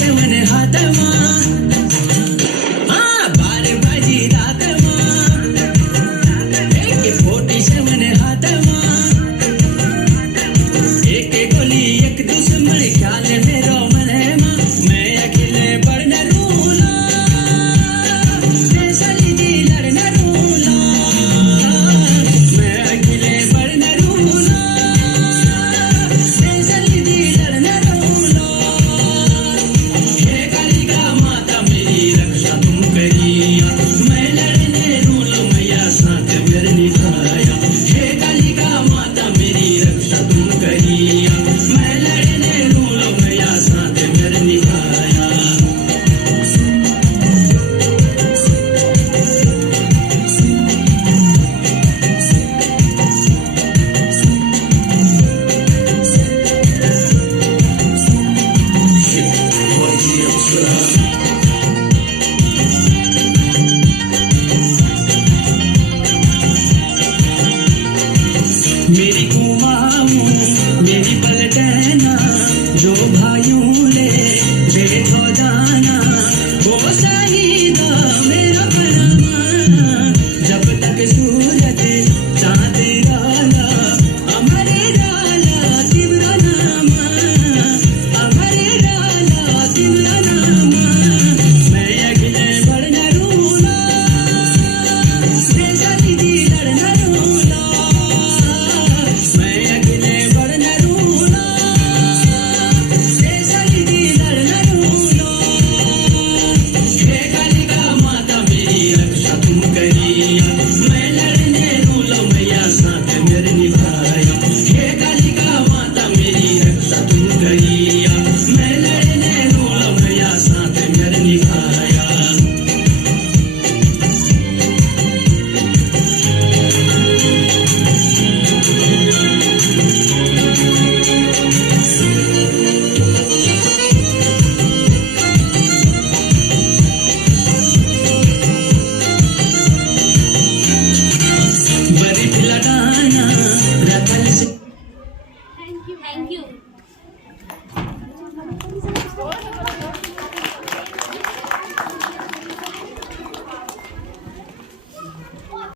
शवन हाथमा हाँ 12 बाजी रातमा एक 47 हाथमा एक गोली एक दुश्मन ख्याल मेरो मनेमा मैं अखिले बढ़न रूला सली दी लड़न रूला मैं अखिले बढ़न रूला सली दी लड़न रूला हे कालिका माता मेरी रक्षा तुम करिया मैं लड़ने रूलो मैया साथ मेरे निभाया हे कालिका माता मेरी रक्षा तुम करिया मैं लड़ने रूलो मैया साथ मेरे निभाया मेरी कुमाऊं मेरी पलटना जो भाइयों ले